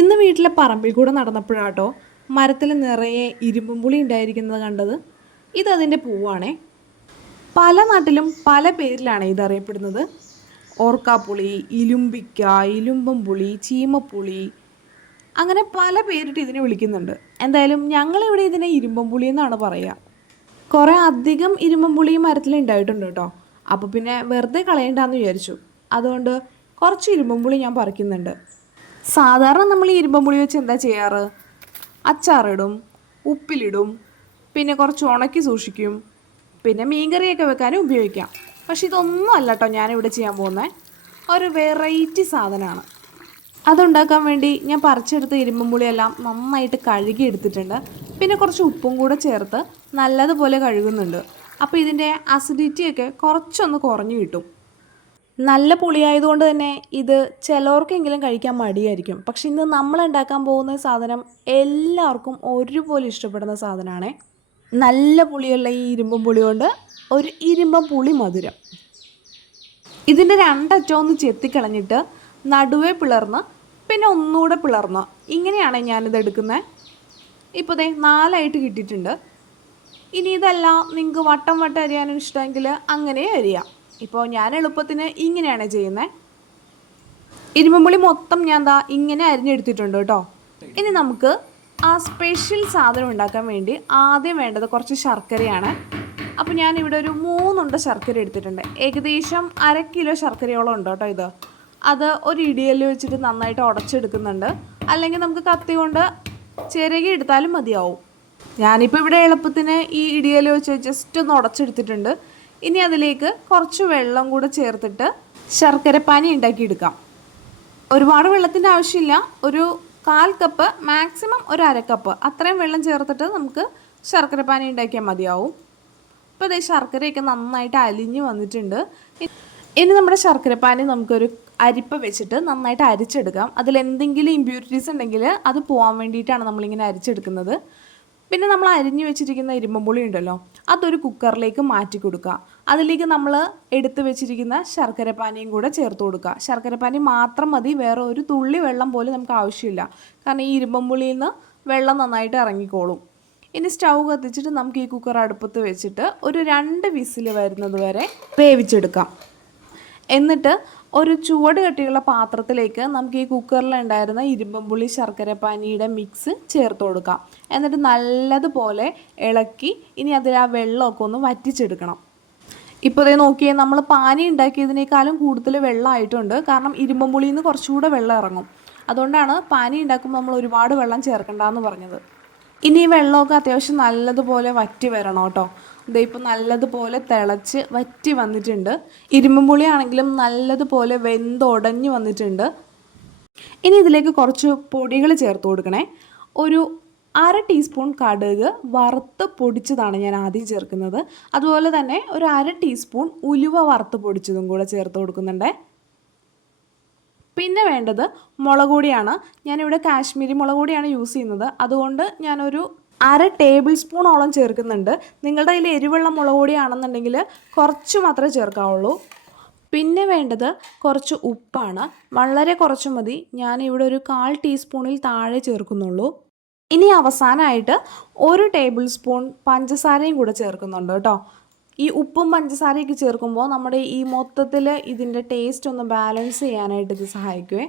ഇന്ന് വീട്ടിലെ പറമ്പിൽ കൂടെ നടന്നപ്പോഴാട്ടോ മരത്തിൽ നിറയെ ഇരുമ്പും പുളി ഉണ്ടായിരിക്കുന്നത് കണ്ടത്. ഇതതിൻ്റെ പൂവാണേ. പല നാട്ടിലും പല പേരിലാണ് ഇതറിയപ്പെടുന്നത്. ഓർക്കാപ്പുളി, ഇലുമ്പിക്ക, ഇലുമ്പം പുളി, ചീമപ്പുളി, അങ്ങനെ പല പേരിട്ട് ഇതിനെ വിളിക്കുന്നുണ്ട്. എന്തായാലും ഞങ്ങളിവിടെ ഇതിനെ ഇരുമ്പം പുളി എന്നാണ് പറയുക. കുറേ അധികം ഇരുമ്പം പുളി മരത്തിലുണ്ടായിട്ടുണ്ട് കേട്ടോ. അപ്പോൾ പിന്നെ വെറുതെ കളയണ്ടെന്ന് വിചാരിച്ചു. അതുകൊണ്ട് കുറച്ച് ഇരുമ്പം പുളി ഞാൻ പറിക്കുന്നുണ്ട്. സാധാരണ നമ്മൾ ഈ ഇരുമ്പം പുളി വെച്ച് എന്താ ചെയ്യാറ്? അച്ചാറിടും, ഉപ്പിലിടും, പിന്നെ കുറച്ച് ഉണക്കി സൂക്ഷിക്കും, പിന്നെ മീൻകറിയൊക്കെ വെക്കാനും ഉപയോഗിക്കാം. പക്ഷെ ഇതൊന്നും അല്ല കേട്ടോ ഞാനിവിടെ ചെയ്യാൻ പോകുന്നത്. ഒരു വെറൈറ്റി സാധനമാണ്. അതുണ്ടാക്കാൻ വേണ്ടി ഞാൻ പറിച്ചെടുത്ത ഇരുമ്പം പുളിയെല്ലാം നന്നായിട്ട് കഴുകി എടുത്തിട്ടുണ്ട്. പിന്നെ കുറച്ച് ഉപ്പും കൂടെ ചേർത്ത് നല്ലതുപോലെ കഴുകുന്നുണ്ട്. അപ്പോൾ ഇതിൻ്റെ അസിഡിറ്റിയൊക്കെ കുറച്ചൊന്ന് കുറഞ്ഞു കിട്ടും. നല്ല പുളിയായതുകൊണ്ട് തന്നെ ഇത് ചിലർക്കെങ്കിലും കഴിക്കാൻ മടിയായിരിക്കും. പക്ഷെ ഇന്ന് നമ്മൾ ഉണ്ടാക്കാൻ പോകുന്ന സാധനം എല്ലാവർക്കും ഒരുപോലെ ഇഷ്ടപ്പെടുന്ന സാധനമാണ്. നല്ല പുളിയുള്ള ഈ ഇരുമ്പം പുളി കൊണ്ട് ഒരു ഇരുമ്പം പുളി മധുരം. ഇതിൻ്റെ രണ്ടറ്റം ഒന്ന് ചെത്തിക്കളഞ്ഞിട്ട് നടുവേ പിളർന്ന് പിന്നെ ഒന്നുകൂടെ പിളർന്ന് ഇങ്ങനെയാണ് ഞാനിത് എടുക്കുന്നത്. ഇപ്പോൾ ദേ 4 കിട്ടിയിട്ടുണ്ട്. ഇനി ഇതല്ല നിങ്ങൾക്ക് വട്ടം വട്ടം അരിയാനും ഇഷ്ടമെങ്കിൽ അങ്ങനെ അരിയാം. ഇപ്പോൾ ഞാൻ എളുപ്പത്തിന് ഇങ്ങനെയാണ് ചെയ്യുന്നത്. ഇരുമ്പുളി മൊത്തം ഞാൻ ഇങ്ങനെ അരിഞ്ഞെടുത്തിട്ടുണ്ട് കേട്ടോ. ഇനി നമുക്ക് ആ സ്പെഷ്യൽ സാധനം ഉണ്ടാക്കാൻ വേണ്ടി ആദ്യം വേണ്ടത് കുറച്ച് ശർക്കരയാണ്. അപ്പോൾ ഞാനിവിടെ ഒരു 3 ഉണ്ട ശർക്കര എടുത്തിട്ടുണ്ട്. ഏകദേശം 1/2 കിലോ ശർക്കരയോളം ഉണ്ട് കേട്ടോ ഇത്. അത് ഒരു ഇടിയല് വെച്ചിട്ട് നന്നായിട്ട് ഉടച്ചെടുക്കുന്നുണ്ട്. അല്ലെങ്കിൽ നമുക്ക് കത്തി കൊണ്ട് ചിരകി എടുത്താലും മതിയാവും. ഞാനിപ്പോൾ ഇവിടെ എളുപ്പത്തിന് ഈ ഇടിയല് വെച്ച് ജസ്റ്റ് ഒന്ന് ഉടച്ചെടുത്തിട്ടുണ്ട്. ഇനി അതിലേക്ക് കുറച്ച് വെള്ളം കൂടെ ചേർത്തിട്ട് ശർക്കരപ്പാനി ഉണ്ടാക്കിയെടുക്കാം. ഒരുപാട് വെള്ളത്തിൻ്റെ ആവശ്യമില്ല. ഒരു 1/4 കപ്പ്, മാക്സിമം ഒരു 1/2 കപ്പ് അത്രയും വെള്ളം ചേർത്തിട്ട് നമുക്ക് ശർക്കരപ്പാനി ഉണ്ടാക്കിയാൽ മതിയാവും. ഇപ്പോൾ ഇതേ ശർക്കരയൊക്കെ നന്നായിട്ട് അലിഞ്ഞ് വന്നിട്ടുണ്ട്. ഇനി നമ്മുടെ ശർക്കരപ്പാനി നമുക്കൊരു അരിപ്പ വെച്ചിട്ട് നന്നായിട്ട് അരിച്ചെടുക്കാം. അതിലെന്തെങ്കിലും ഇമ്പ്യൂരിറ്റീസ് ഉണ്ടെങ്കിൽ അത് പോകാൻ വേണ്ടിയിട്ടാണ് നമ്മളിങ്ങനെ അരിച്ചെടുക്കുന്നത്. പിന്നെ നമ്മൾ അരിഞ്ഞു വെച്ചിരിക്കുന്ന ഇരുമ്പുളി ഉണ്ടല്ലോ, അതൊരു കുക്കറിലേക്ക് മാറ്റി കൊടുക്കുക. അതിലേക്ക് നമ്മൾ എടുത്തു വെച്ചിരിക്കുന്ന ശർക്കരപ്പാനിയും കൂടെ ചേർത്ത് കൊടുക്കുക. ശർക്കരപ്പാനി മാത്രം മതി, വേറെ ഒരു തുള്ളി വെള്ളം പോലും നമുക്ക് ആവശ്യമില്ല. കാരണം ഈ ഇരുമ്പുളിയിൽ നിന്ന് വെള്ളം നന്നായിട്ട് ഇറങ്ങിക്കോളും. ഇനി സ്റ്റൗ കത്തിച്ചിട്ട് നമുക്ക് ഈ കുക്കർ അടുപ്പത്ത് വെച്ചിട്ട് ഒരു 2 വിസിൽ വരുന്നത് വരെ വേവിച്ചെടുക്കാം. എന്നിട്ട് ഒരു ചുവട് കട്ടിയുള്ള പാത്രത്തിലേക്ക് നമുക്ക് ഈ കുക്കറിലുണ്ടായിരുന്ന ഇരുമ്പുളി ശർക്കരപ്പാനിയുടെ മിക്സ് ചേർത്ത് കൊടുക്കാം. എന്നിട്ട് നല്ലതുപോലെ ഇളക്കി ഇനി അതിൽ ആ വെള്ളമൊക്കെ ഒന്ന് വറ്റിച്ചെടുക്കണം. ഇപ്പോൾ ഇതേ നോക്കിയേ, നമ്മൾ പാനി ഉണ്ടാക്കിയതിനേക്കാളും കൂടുതൽ വെള്ളമായിട്ടുണ്ട്. കാരണം ഇരുമ്പുളിയിൽ നിന്ന് കുറച്ചുകൂടെ വെള്ളം ഇറങ്ങും. അതുകൊണ്ടാണ് പാനി ഉണ്ടാക്കുമ്പോൾ നമ്മൾ ഒരുപാട് വെള്ളം ചേർക്കണ്ടെന്ന് പറഞ്ഞത്. ഇനി ഈ വെള്ളമൊക്കെ അത്യാവശ്യം നല്ലതുപോലെ വറ്റി വരണം കേട്ടോ. ഇത് ഇപ്പോൾ നല്ലതുപോലെ തിളച്ച് വറ്റി വന്നിട്ടുണ്ട്. ഇരുമ്പുളി ആണെങ്കിലും നല്ലതുപോലെ വെന്തുടഞ്ഞ് വന്നിട്ടുണ്ട്. ഇനി ഇതിലേക്ക് കുറച്ച് പൊടികൾ ചേർത്ത് കൊടുക്കണേ. ഒരു 1/2 ടീസ്പൂൺ കടുക് വറുത്ത് പൊടിച്ചതാണ് ഞാൻ ആദ്യം ചേർക്കുന്നത്. അതുപോലെ തന്നെ ഒരു 1/2 ടീസ്പൂൺ ഉലുവ വറുത്ത് പൊടിച്ചതും കൂടെ ചേർത്ത് കൊടുക്കുന്നുണ്ട്. പിന്നെ വേണ്ടത് മുളക് പൊടിയാണ്. ഞാനിവിടെ കാശ്മീരി മുളക് പൊടിയാണ് യൂസ് ചെയ്യുന്നത്. അതുകൊണ്ട് ഞാനൊരു 1/2 ടേബിൾ സ്പൂണോളം ചേർക്കുന്നുണ്ട്. നിങ്ങളുടെ കയ്യിൽ എരിവുള്ള മുളക് പൊടിയാണെന്നുണ്ടെങ്കിൽ കുറച്ച് മാത്രമേ ചേർക്കാവുള്ളൂ. പിന്നെ വേണ്ടത് കുറച്ച് ഉപ്പാണ്. വളരെ കുറച്ച് മതി. ഞാനിവിടെ ഒരു 1/4 ടീസ്പൂണിൽ താഴെ ചേർക്കുന്നുള്ളൂ. ഇനി അവസാനമായിട്ട് 1 ടേബിൾ സ്പൂൺ പഞ്ചസാരയും കൂടെ ചേർക്കുന്നുണ്ട് കേട്ടോ. ഈ ഉപ്പും പഞ്ചസാരയൊക്കെ ചേർക്കുമ്പോൾ നമ്മുടെ ഈ മൊത്തത്തിൽ ഇതിൻ്റെ ടേസ്റ്റ് ഒന്ന് ബാലൻസ് ചെയ്യാനായിട്ട് ഇത് സഹായിക്കുമേ.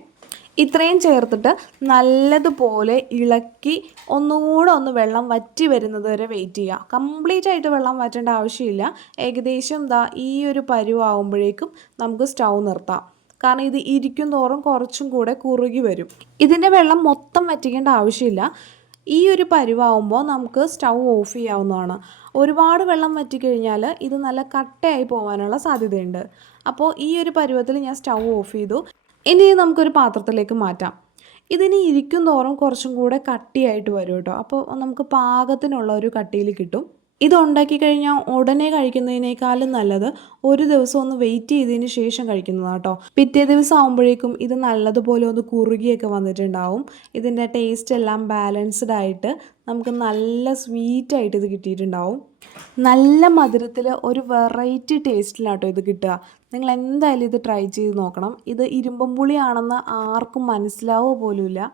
ഇത്രയും ചേർത്തിട്ട് നല്ലതുപോലെ ഇളക്കി ഒന്നുകൂടെ ഒന്ന് വെള്ളം വറ്റി വരുന്നത് വരെ വെയിറ്റ് ചെയ്യുക. കംപ്ലീറ്റ് ആയിട്ട് വെള്ളം വറ്റേണ്ട ആവശ്യമില്ല. ഏകദേശം ഈ ഒരു പരുവാകുമ്പോഴേക്കും നമുക്ക് സ്റ്റൗ നിർത്താം. കാരണം ഇത് ഇരിക്കും തോറും കുറച്ചും കൂടെ കുറുകി വരും. ഇതിൻ്റെ വെള്ളം മൊത്തം വറ്റിക്കേണ്ട ആവശ്യമില്ല. ഈ ഒരു പരുവാകുമ്പോൾ നമുക്ക് സ്റ്റൗ ഓഫ് ചെയ്യാവുന്നതാണ്. ഒരുപാട് വെള്ളം വറ്റിക്കഴിഞ്ഞാൽ ഇത് നല്ല കട്ടയായി പോകാനുള്ള സാധ്യതയുണ്ട്. അപ്പോൾ ഈ ഒരു പരുവത്തിൽ ഞാൻ സ്റ്റൗ ഓഫ് ചെയ്തു. ഇനി നമുക്കൊരു പാത്രത്തിലേക്ക് മാറ്റാം. ഇതിനി ഇരിക്കും തോറും കുറച്ചും കൂടെ കട്ടിയായിട്ട് വരും കേട്ടോ. അപ്പോൾ നമുക്ക് പാകത്തിനുള്ള ഒരു കട്ടിയിൽ കിട്ടും. ഇത് ഉണ്ടാക്കി കഴിഞ്ഞാൽ ഉടനെ കഴിക്കുന്നതിനേക്കാളും നല്ലത് ഒരു ദിവസം ഒന്ന് വെയിറ്റ് ചെയ്തതിന് ശേഷം കഴിക്കുന്നതാണ് കേട്ടോ. പിറ്റേ ദിവസം ആകുമ്പോഴേക്കും ഇത് നല്ലതുപോലെ ഒന്ന് കുറുകിയൊക്കെ വന്നിട്ടുണ്ടാവും. ഇതിൻ്റെ ടേസ്റ്റ് എല്ലാം ബാലൻസ്ഡ് ആയിട്ട് നമുക്ക് നല്ല സ്വീറ്റായിട്ട് ഇത് കിട്ടിയിട്ടുണ്ടാവും. നല്ല മധുരത്തിൽ ഒരു വെറൈറ്റി ടേസ്റ്റിലാട്ടോ ഇത് കിട്ടുക. നിങ്ങൾ എന്തായാലും ഇത് ട്രൈ ചെയ്ത് നോക്കണം. ഇത് ഇരുമ്പുളിയാണെന്ന് ആർക്കും മനസ്സിലാവുക പോലുമില്ല.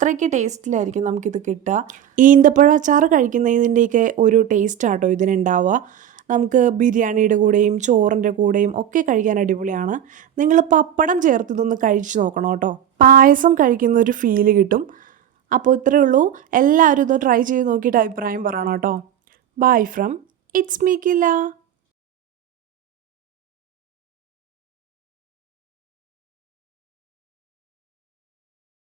അത്രയ്ക്ക് ടേസ്റ്റിലായിരിക്കും നമുക്കിത് കിട്ടുക. ഈന്തപ്പഴ അച്ചാർ കഴിക്കുന്നതിൻ്റെയൊക്കെ ഒരു ടേസ്റ്റാട്ടോ ഇതിനുണ്ടാവുക. നമുക്ക് ബിരിയാണിയുടെ കൂടെയും ചോറിൻ്റെ കൂടെയും ഒക്കെ കഴിക്കാൻ അടിപൊളിയാണ്. നിങ്ങൾ പപ്പടം ചേർത്ത് ഇതൊന്ന് കഴിച്ച് നോക്കണം കേട്ടോ. പായസം കഴിക്കുന്ന ഒരു ഫീല് കിട്ടും. അപ്പോൾ ഇത്രയേ ഉള്ളൂ. എല്ലാവരും ഇത് ട്രൈ ചെയ്ത് നോക്കിയിട്ട് അഭിപ്രായം പറയണം കേട്ടോ. Bye from it's me കില്ല.